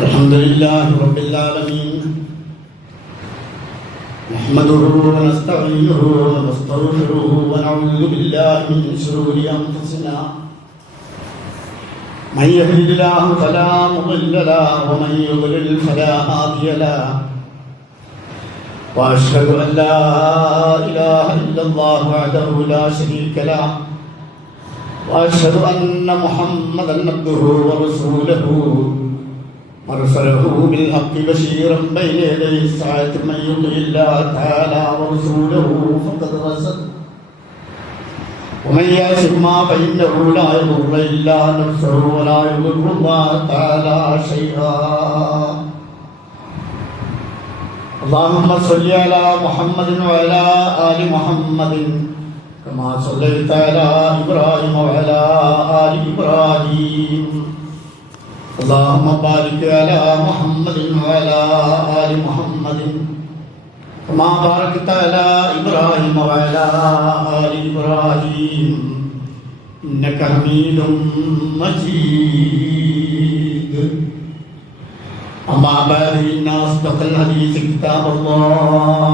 الحمد لله رب العالمين نحمده ونستعينه ونستغفره ونعوذ بالله من شرور أنفسنا من يهد الله فلا مضل له ومن يضلل فلا هادي له وأشهد أن لا إله إلا الله وحده لا شريك له وأشهد أن محمدا عبده ورسوله أرسله بالحق بشيرا بين يدي الساعة من يطع الله تعالى ورسوله فقد رشد ومن يعصهما فإنه لا يضر إلا نفسه ولا يضر الله تعالى شيئا. اللهم صل على محمد وعلى آل محمد كما صليت على إبراهيم وعلى آل إبراهيم. اللهم بارك على محمد وعلى آل محمد كما باركت على إبراهيم وعلى آل إبراهيم إنك حميد مجيد. أما بعد إن أصدق الحديث كتاب الله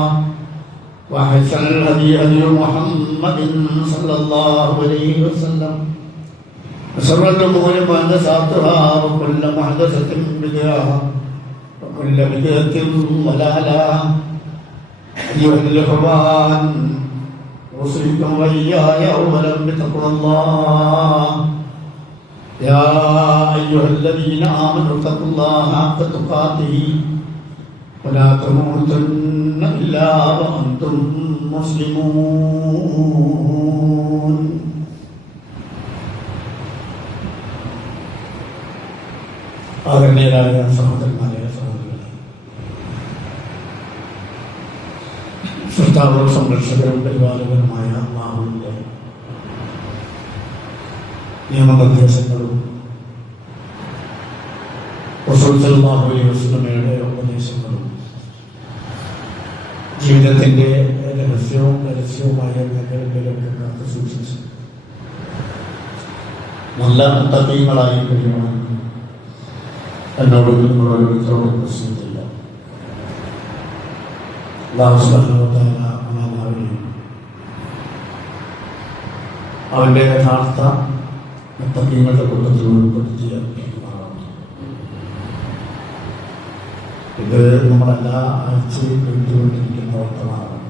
وأحسن الهدي هدي محمد صلى الله عليه وسلم وشر الأمور محدثاتها وكل محدثة بدعة وكل بدعة ضلالة. أيها الإخوان أوصيكم وإياي أولا بتقوى الله. يا أيها الذين آمنوا اتقوا الله حق تقاته ولا تموتن إلا وأنتم مسلمون. ആദരണീയരായ സഹോദരന്മാരെ, സഹോദരികളെ, സൃഷ്ടാവും സംരക്ഷകരും പരിപാലകരുമായ അല്ലാഹുവിന്റെ നിയമനിർദ്ദേശങ്ങളും റസൂൽ സല്ലല്ലാഹു അലൈഹി വസല്ലമയുടെ ഉപദേശങ്ങളും ജീവിതത്തിന്റെ രഹസ്യവും പരസ്യവുമായ മേഖലകളിലൊക്കെ കാത്തു സൂക്ഷിച്ച് നല്ല മുത്തഖീങ്ങളായി കഴിയണം എന്നോട് നിങ്ങളോരോരുത്തരോടും പ്രശ്നത്തില്ല. അല്ലാഹു സുബ്ഹാനഹു വ തആല അവന്റെ യഥാർത്ഥ മുത്തഖീങ്ങളുടെ കൂട്ടത്തിൽ ഉൾപ്പെടുത്തിയ ഇത് നമ്മളെല്ലാ ആഴ്ചയും കേട്ടുകൊണ്ടിരിക്കുന്ന വർത്തമാനമാണ്.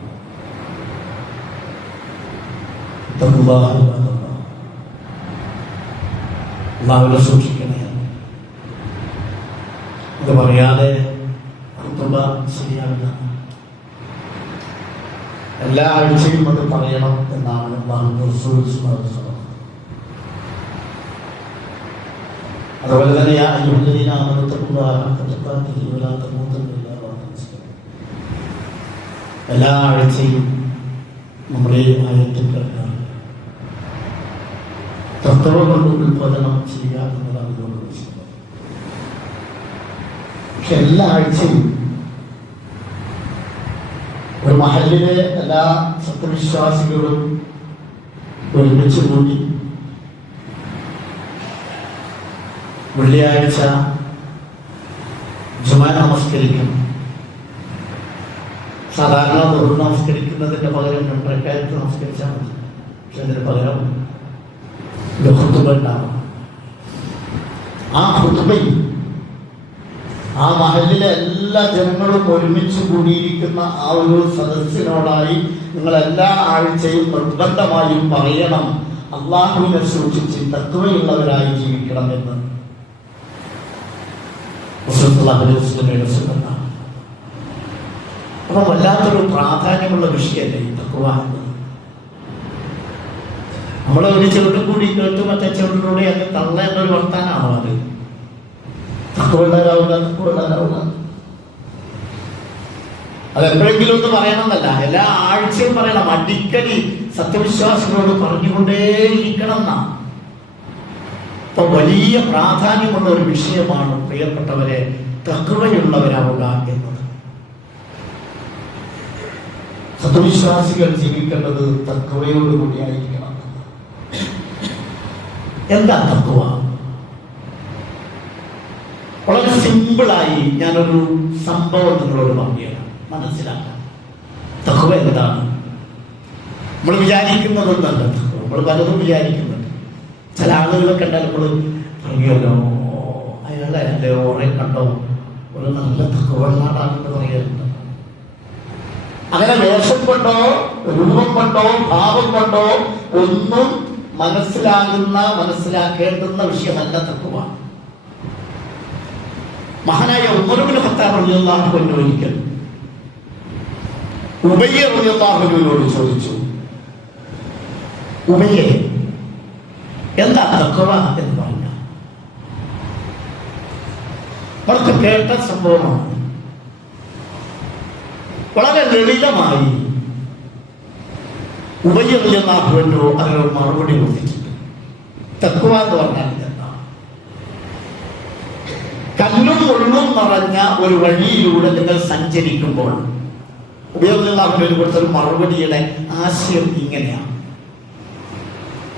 അല്ലാഹുവിനെ സൂക്ഷിക്കണേ. ഇത് പറയാതെ ഖുതുബ ശരിയാവില്ല. എല്ലാ ആഴ്ചയും അത് പറയണം എന്നാണ് റസൂൽ സുന്നത്ത്. അതുപോലെ തന്നെ എല്ലാ ആഴ്ചയും നമ്മുടെ ആയത്തിൽ കേൾക്കാൻ തത്വ കൊണ്ട് ഉത്പാദനം ചെയ്യുക എന്നതാണ് ഇതുകൊണ്ട് ഉദ്ദേശിക്കുന്നത്. പക്ഷെ എല്ലാ ആഴ്ചയും ഒരു മഹല്ലിലെ എല്ലാ സത്യവിശ്വാസികളും ഒരുമിച്ച് കൂടി വെള്ളിയാഴ്ച ജുമാ നമസ്കരിക്കും. സാധാരണ ദുഹർ നമസ്കരിക്കുന്നതിന്റെ പകരം 2 റക്അത്ത് നമസ്കരിച്ചാൽ മതി. പക്ഷെ അതിന് പകരം ഒരു ഖുതുബ ഉണ്ടാവും. ആ ഖുതുബയിൽ ആ മഹല്ലിലെ എല്ലാ ജനങ്ങളും ഒരുമിച്ച് കൂടിയിരിക്കുന്ന ആ ഒരു സദസ്സിനോടായി നിങ്ങൾ എല്ലാ ആഴ്ചയും നിർബന്ധമായും പറയണം, അല്ലാഹുവിനെ സൂക്ഷിച്ച് തഖ്വയുള്ളവരായി ജീവിക്കണമെന്ന്. അപ്പൊ വല്ലാത്തൊരു പ്രാധാന്യമുള്ള വിഷയമല്ലേ ഈ തഖ്വ എന്നത്. നമ്മളെ ഒരു ചെറുതും കൂടി കേട്ട് മറ്റേ ചെറുതിലൂടെ അത് തള്ള എന്നൊരു വർത്താനാണോ അത്? തഖ്വയുള്ളവരാവുക. അതെപ്പോഴെങ്കിലും ഒന്ന് പറയണമെന്നല്ല, എല്ലാ ആഴ്ചയും പറയണം. അടിക്കടി സത്യവിശ്വാസികളോട് പറഞ്ഞുകൊണ്ടേയിരിക്കണം എന്നാ. അപ്പൊ വലിയ പ്രാധാന്യമുള്ള ഒരു വിഷയമാണ് പ്രിയപ്പെട്ടവരെ തഖ്വയുള്ളവരാവുക എന്നത്. സത്യവിശ്വാസികൾ ജീവിക്കേണ്ടത് തഖ്വയോടുകൂടിയായിരിക്കണം. എന്താ തഖ്വ? വളരെ സിമ്പിളായി ഞാനൊരു സംഭവം നിങ്ങളോട് പറഞ്ഞുതരാം, മനസ്സിലാക്കാം. തഖ്വ എന്താണ്? നമ്മൾ വിചാരിക്കുന്നതൊന്നല്ല തഖ്വ. നമ്മൾ പലതും വിചാരിക്കുന്നുണ്ട്. ചില ആളുകളെ കണ്ടാൽ നമ്മൾ പറയുമല്ലോ, അയാളെ എൻ്റെ ഓറെ കണ്ടോ ഒരു നല്ല തഖ്വനാടാണെന്ന് പറയാറുണ്ട്. അങ്ങനെ വേഷം കൊണ്ടോ രൂപം കൊണ്ടോ ഭാവം കൊണ്ടോ ഒന്നും മനസ്സിലാക്കേണ്ടുന്ന വിഷയമല്ല തഖ്വ. മഹാനായ ഉമർ ഇബ്നു ഖത്താബ് റളിയല്ലാഹു അൻഹു ഒരിക്കൽ ഉബയ്യ റളിയല്ലാഹു അൻഹുവിനോട് ചോദിച്ചു, ഉബയ്യ, എന്താ തഖ്വ എന്ന് പറഞ്ഞ? അവർക്ക് കേട്ട സംഭവമാണ്. വളരെ ലളിതമായി ഉബയ്യ റളിയല്ലാഹു അൻഹു അതിനൊരു മറുപടി കൊടുത്തിട്ടുണ്ട്. തഖ്വ എന്ന് പറഞ്ഞാൽ എന്താ? കല്ലും മുള്ളും നിറഞ്ഞ ഒരു വഴിയിലൂടെ നിങ്ങൾ സഞ്ചരിക്കുമ്പോൾ ഉപയോഗം കൊടുത്തൊരു മറുപടിയുടെ ആശയം ഇങ്ങനെയാണ്.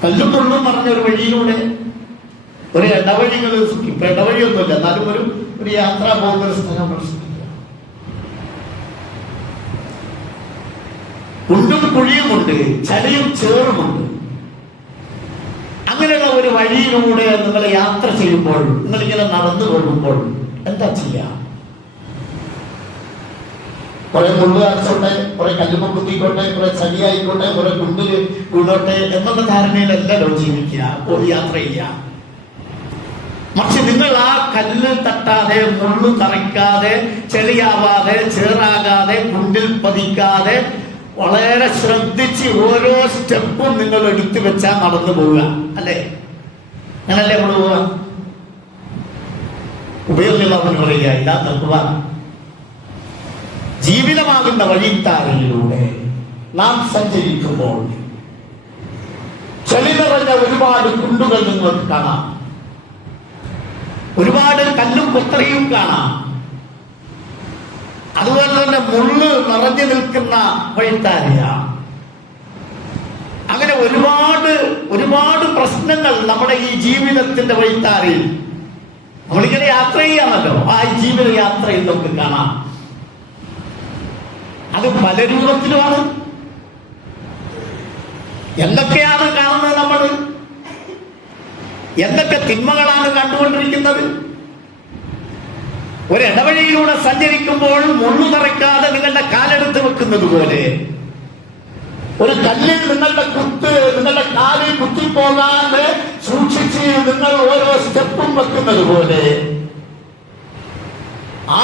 കല്ലും മുള്ളും നിറഞ്ഞ ഒരു വഴിയിലൂടെ ഒരു ഇടവഴികൾ, ഇപ്പൊ ഇടവഴിയൊന്നുമില്ല, എന്നാലും ഒരു യാത്ര പോകുന്ന ഒരു സ്ഥലം കുണ്ടും കുഴിയുമുണ്ട്, ചളിയും ചേറുമുണ്ട്. അങ്ങനെയുള്ള ഒരു വഴിയിലൂടെ നിങ്ങൾ യാത്ര ചെയ്യുമ്പോൾ, നിങ്ങളിങ്ങനെ നടന്നു പോകുമ്പോൾ എന്താ ചെയ്യാ? കുറെ മുള്ളു അടച്ചോട്ടെ, കുറെ കല്ലുമ കുത്തിക്കോട്ടെ, കുറെ ചളിയായിക്കോട്ടെ, കുറെ കുണ്ടില് വീണോട്ടെ എന്നുള്ള ധാരണയിലല്ലല്ലോ ജീവിക്കുക, ഒരു യാത്ര ചെയ്യാം. പക്ഷെ നിങ്ങൾ ആ കല്ല് തട്ടാതെ, മുള്ളു തറയ്ക്കാതെ, ചെളിയാവാതെ, ചേറാകാതെ, കുണ്ടിൽ പതിക്കാതെ വളരെ ശ്രദ്ധിച്ച് ഓരോ സ്റ്റെപ്പും നിങ്ങൾ എടുത്തു വെച്ചാൽ നടന്നു പോവുക, അല്ലേ? അങ്ങനല്ലേ നമ്മൾ പോവുക? ഉപയോഗം പറയുക, ഇതാ തഖ്വ. ജീവിതമാകുന്ന വഴിത്താരയിലൂടെ നാം സഞ്ചരിക്കുമ്പോൾ ചെളി നിറഞ്ഞ ഒരുപാട് കുണ്ടുകൾ നിങ്ങൾക്ക് കാണാം, ഒരുപാട് കല്ലും കൊത്തറയും കാണാം, അതുപോലെ തന്നെ മുള്ള് നിറഞ്ഞു നിൽക്കുന്ന വഴിത്താരയ. അങ്ങനെ ഒരുപാട് പ്രശ്നങ്ങൾ നമ്മുടെ ഈ ജീവിതത്തിന്റെ വഴിത്താരയിൽ നമ്മളിങ്ങനെ യാത്ര ചെയ്യാമല്ലോ. ആ ജീവിത യാത്രയിൽ നമുക്ക് കാണാം. അത് പല രൂപത്തിലുമാണ്. എന്തൊക്കെയാണ് കാണുന്നത്? നമ്മൾ എന്തൊക്കെ തിന്മകളാണ് കണ്ടുകൊണ്ടിരിക്കുന്നത്? ഒരിടവഴിയിലൂടെ സഞ്ചരിക്കുമ്പോൾ മുള്ളു തറയ്ക്കാതെ നിങ്ങളുടെ കാലെടുത്ത് വെക്കുന്നത് പോലെ, ഒരു കല്ലിൽ നിങ്ങളുടെ കാലിൽ കുത്തിപ്പോകാതെ സൂക്ഷിച്ച് നിങ്ങൾ ഓരോ സ്റ്റെപ്പും വെക്കുന്നത് പോലെ, ആ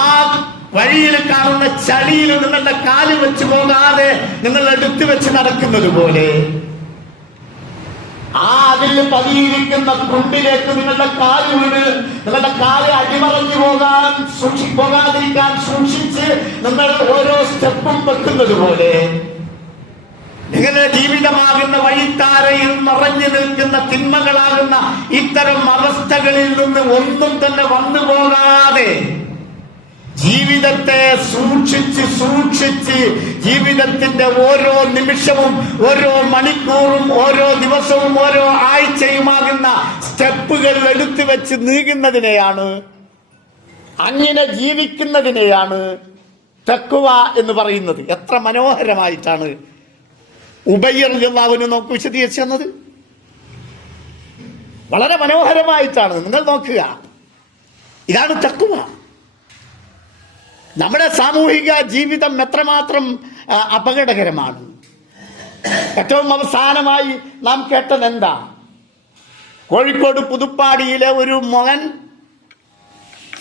വഴിയിൽ കാണുന്ന ചളിയിൽ നിങ്ങളുടെ കാല് വെച്ച് പോകാതെ നിങ്ങൾ എടുത്തു വെച്ച് നടക്കുന്നത് പോലെ, ആ അതിൽ പതിയിരിക്കുന്ന കുണ്ടിലേക്ക് നിങ്ങളുടെ കാല് വീണ് നിങ്ങളുടെ കാല് അടിമറഞ്ഞു പോകാതിരിക്കാൻ സൂക്ഷിച്ച് നിങ്ങൾ ഓരോ സ്റ്റെപ്പും വെക്കുന്നത് പോലെ, നിങ്ങളുടെ ജീവിതമാകുന്ന വഴിത്താരയിൽ നിറഞ്ഞു നിൽക്കുന്ന തിന്മകളാകുന്ന ഇത്തരം അവസ്ഥകളിൽ നിന്ന് ഒന്നും തന്നെ വന്നു പോകാതെ ജീവിതത്തെ സൂക്ഷിച്ച് ജീവിതത്തിന്റെ ഓരോ നിമിഷവും, ഓരോ മണിക്കൂറും, ഓരോ ദിവസവും, ഓരോ ആഴ്ചയുമാകുന്ന സ്റ്റെപ്പുകൾ എടുത്തു വെച്ച് നീങ്ങുന്നതിനെയാണ്, അങ്ങനെ ജീവിക്കുന്നതിനെയാണ് തഖ്വ എന്ന് പറയുന്നത്. എത്ര മനോഹരമായിട്ടാണ് ഉബയ്യ റളിയല്ലാഹു അൻഹു നോക്ക് വിശദീകരിച്ചു തന്നത്. വളരെ മനോഹരമായിട്ടാണ്. നിങ്ങൾ നോക്കുക, ഇതാണ് തഖ്വ. നമ്മുടെ സാമൂഹിക ജീവിതം എത്രമാത്രം അപകടകരമാണ്. ഏറ്റവും അവസാനമായി നാം കേട്ടത് എന്താ? കോഴിക്കോട് പുതുപ്പാടിയിലെ ഒരു മകൻ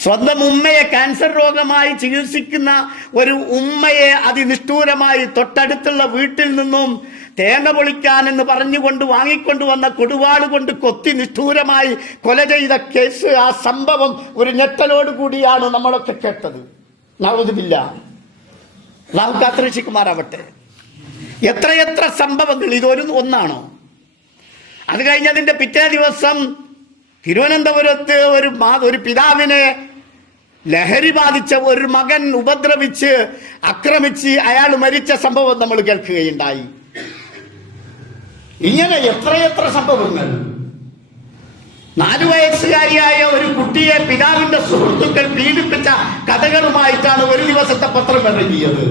സ്വന്തം ഉമ്മയെ ക്യാൻസർ രോഗമായി ചികിത്സിക്കുന്ന ഒരു ഉമ്മയെ അതിനിഷ്ഠൂരമായി തൊട്ടടുത്തുള്ള വീട്ടിൽ നിന്നും തേങ്ങ പൊളിക്കാനെന്ന് പറഞ്ഞുകൊണ്ട് വാങ്ങിക്കൊണ്ടുവന്ന കൊടുവാള് കൊണ്ട് കൊത്തി നിഷ്ഠൂരമായി കൊല ചെയ്ത കേസ്, ആ സംഭവം ഒരു ഞെട്ടലോട് കൂടിയാണ് നമ്മളൊക്കെ കേട്ടത്. നഅൂദുബില്ലാ, അല്ലാഹു കാത്തുരക്ഷിക്കുമാറാവട്ടെ. എത്രയെത്ര സംഭവങ്ങൾ! ഇതൊരു ഒന്നാണോ? അത് കഴിഞ്ഞതിന്റെ പിറ്റേ ദിവസം തിരുവനന്തപുരത്ത് ഒരു പിതാവിനെ ലഹരി ബാധിച്ച ഒരു മകൻ ഉപദ്രവിച്ച് ആക്രമിച്ച് അയാൾ മരിച്ച സംഭവം നമ്മൾ കേൾക്കുകയുണ്ടായി. ഇങ്ങനെ എത്രയെത്ര സംഭവങ്ങൾ! 4 വയസ്സുകാരിയായ ഒരു കുട്ടിയെ പിതാവിന്റെ സുഹൃത്തുക്കൾ പീഡിപ്പിച്ച കഥകളുമായിട്ടാണ് ഒരു ദിവസത്തെ പത്രം ഇറങ്ങിയത്.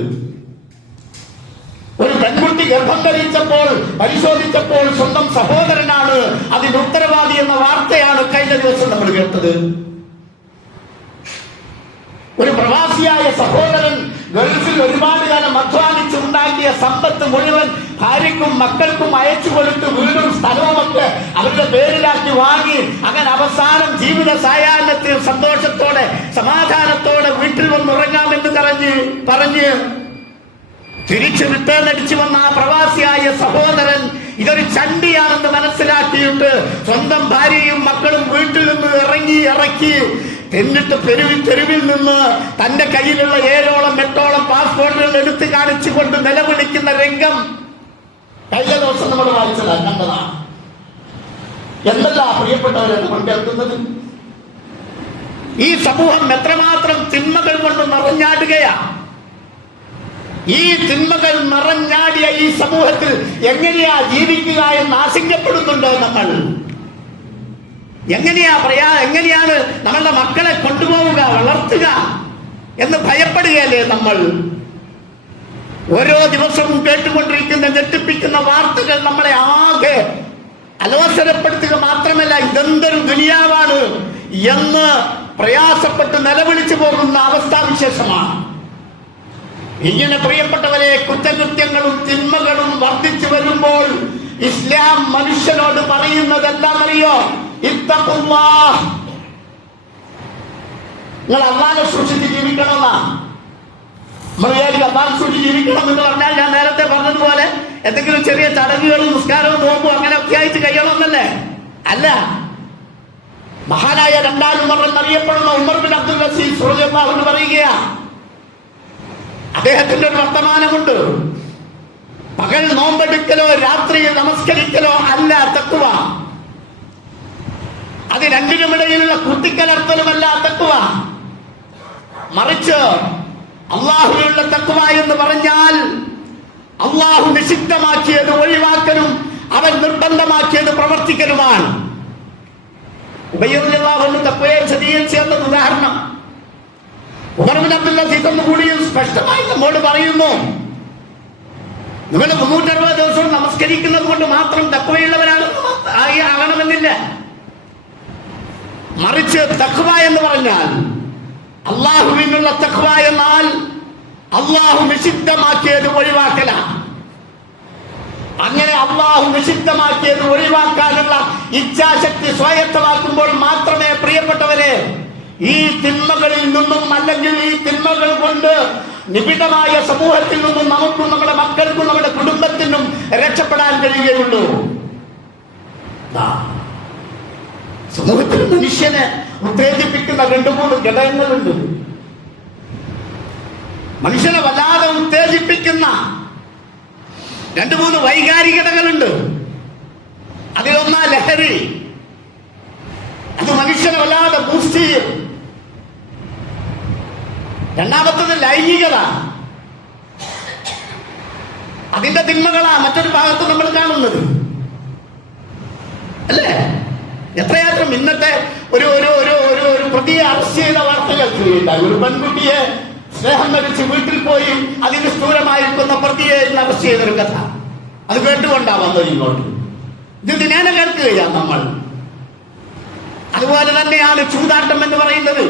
ഒരു പെൺകുട്ടി ഗർഭം ധരിച്ചപ്പോൾ പരിശോധിച്ചപ്പോൾ സ്വന്തം സഹോദരനാണ് അതിന് ഉത്തരവാദി എന്ന വാർത്തയാണ് കഴിഞ്ഞ ദിവസം നമ്മൾ കേട്ടത്. ഒരു പ്രവാസിയായ സഹോദരൻ ഗൾഫിൽ ഒരുപാട് കാലം അധ്വാനിച്ചുണ്ടാക്കിയ സമ്പത്ത് മുഴുവൻ ഭാര്യയ്ക്കും മക്കൾക്കും അയച്ചു കൊടുത്ത് വീടും സ്ഥലവുമൊക്കെ അവരുടെ പേരിലാക്കി വാങ്ങി അങ്ങനെ അവസാനം ജീവിത സായാഹ്നത്തിൽ സന്തോഷത്തോടെ സമാധാനത്തോടെ വീട്ടിൽ വന്നുറങ്ങാമെന്ന് പറഞ്ഞ് തിരിച്ചു വിട്ടേന്നടിച്ചു വന്ന ആ പ്രവാസിയായ സഹോദരൻ ഇതൊരു ചണ്ടിയാണെന്ന് മനസ്സിലാക്കിയിട്ട് സ്വന്തം ഭാര്യയും മക്കളും വീട്ടിൽ നിന്ന് ഇറക്കി എന്നിട്ട് തെരുവിൽ നിന്ന് തന്റെ കയ്യിലുള്ള 7ഓളം 8ഓളം പാസ്പോർട്ടുകൾ എടുത്തു കാണിച്ചുകൊണ്ട് നിലവിളിക്കുന്ന രംഗം കഴിഞ്ഞ ദിവസം നമ്മൾ വായിച്ചതാ, കണ്ടതാ. എന്തല്ല പ്രിയപ്പെട്ടവരെ നമ്മൾ കേൾക്കുന്നത്? ഈ സമൂഹം എത്രമാത്രം തിന്മകൾ കൊണ്ട് നിറഞ്ഞാടുകയാ. ഈ തിന്മകൾ നിറഞ്ഞാടിയ ഈ സമൂഹത്തിൽ എങ്ങനെയാ ജീവിക്കുക എന്ന് ആശങ്കപ്പെടുന്നുണ്ടോ നമ്മൾ? എങ്ങനെയാണ് നമ്മളുടെ മക്കളെ കൊണ്ടുപോവുക, വളർത്തുക എന്ന് ഭയപ്പെടുകയല്ലേ നമ്മൾ? ഓരോ ദിവസവും കേട്ടുകൊണ്ടിരിക്കുന്ന ഞെട്ടിപ്പിക്കുന്ന വാർത്തകൾ നമ്മളെ ആകെ അലോസരപ്പെടുത്തുക മാത്രമല്ല, ഇതെന്തൊരു ദുനിയാവാണ് എന്ന് പ്രയാസപ്പെട്ട് നിലവിളിച്ചു പോകുന്ന അവസ്ഥാവിശേഷമാണ്. ഇങ്ങനെ പ്രിയപ്പെട്ടവരെ, കുറ്റകൃത്യങ്ങളും തിന്മകളും വർദ്ധിച്ചു വരുമ്പോൾ ഇസ്ലാം മനുഷ്യനോട് പറയുന്നത് എന്താണെന്നറിയോ? ഇത്തഖുല്ലാഹ്, നിങ്ങൾ അല്ലാഹുവിനെ സൂക്ഷിച്ച് ജീവിക്കണമെന്നാ. അല്ലാഹുവിനെ സൂക്ഷിച്ച് ജീവിക്കണം എന്ന് പറഞ്ഞാൽ ഞാൻ നേരത്തെ പറഞ്ഞതുപോലെ എന്തെങ്കിലും ചെറിയ ചടങ്ങുകളും നിസ്കാരവും നോമ്പും അങ്ങനെയൊക്കെ ആയിട്ട് കഴിയണമെന്നല്ലേ? അല്ല. മഹാനായ 2ാം ഉമർ എന്നറിയപ്പെടുന്ന ഉമർ ബിൻ അബ്ദുൽ അസീസ് റളിയല്ലാഹു അൻഹു പറയുകയാ, അദ്ദേഹത്തിന്റെ ഒരു വർത്തമാനമുണ്ട്. പകൽ നോമ്പെടുക്കലോ രാത്രിയിൽ നമസ്കരിക്കലോ അല്ല തഖ്വ. അത് രണ്ടിനുമിടയിലുള്ള കുത്തിക്കലർത്തലുമല്ല തഖ്വ. മറിച്ച് അള്ളാഹുവിനുള്ള തഖ്വ എന്ന് പറഞ്ഞാൽ അള്ളാഹു നിഷിദ്ധമാക്കിയത് ഒഴിവാക്കലും അവൻ നിർബന്ധമാക്കിയത് പ്രവർത്തിക്കലുമാണ്. ഉബയ്യല്ലാഹു തഖ്വയെ വിശദീകരിച്ച ഉദാഹരണം ഉമർ ബിൻ അബ്ദുൽ അസീസ് കൂടി സ്പഷ്ടമായി നമ്മോട് പറയുന്നു, നിങ്ങൾ 360 ദിവസവും നമസ്കരിക്കുന്നത് കൊണ്ട് മാത്രം തഖ്വയുള്ളവരാകണമെന്നില്ല. മറിച്ച് തഖ്വ എന്ന് പറഞ്ഞാൽ അള്ളാഹുവിനുള്ള തഖ്വ എന്നാൽ അള്ളാഹു നിഷിദ്ധമാക്കിയത് ഒഴിവാക്കല. അങ്ങനെ അള്ളാഹു നിഷിദ്ധമാക്കിയത് ഒഴിവാക്കാനുള്ള ഇച്ഛാശക്തി സ്വായത്തമാക്കുമ്പോൾ മാത്രമേ പ്രിയപ്പെട്ടവരെ ഈ തിന്മകളിൽ നിന്നും അല്ലെങ്കിൽ ഈ തിന്മകൾ കൊണ്ട് നിബിഡമായ സമൂഹത്തിൽ നിന്നും നമുക്കും നമ്മുടെ മക്കൾക്കും നമ്മുടെ കുടുംബത്തിനും രക്ഷപ്പെടാൻ കഴിയുകയുള്ളൂ. സമൂഹത്തിൽ മനുഷ്യനെ ഉത്തേജിപ്പിക്കുന്ന 2-3 ഘടകങ്ങളുണ്ട്. മനുഷ്യനെ വല്ലാതെ ഉത്തേജിപ്പിക്കുന്ന 2-3 വൈകാരികതകളുണ്ട്. അതിലൊന്നാ ലഹരി. അത് മനുഷ്യനെ വല്ലാതെ ബൂസ്റ്റ് ചെയ്യും. രണ്ടാമത്തത് ലൈംഗികത. അതിന്റെ തിന്മകളാ മറ്റൊരു ഭാഗത്ത് നമ്മൾ കാണുന്നത്, അല്ലേ? എത്രയാത്രം ഇന്നത്തെ ഒരു പ്രതിയെ അറസ്റ്റ് ചെയ്ത വാർത്തകൾ ഉണ്ടായി. ഒരു പെൺകുട്ടിയെ സ്നേഹം നടിച്ച് വീട്ടിൽ പോയി അതിന് സ്ഥൂലമായിരിക്കുന്ന പ്രതിയെ അറസ്റ്റ് ചെയ്തൊരു കഥ. അത് കേട്ടുകൊണ്ടാ വന്നത് ഇങ്ങോട്ട്. ഇത് ദിനേന കേൾക്കുകയാണ് നമ്മൾ. അതുപോലെ തന്നെയാണ് ചൂതാട്ടം എന്ന് പറയുന്നത്.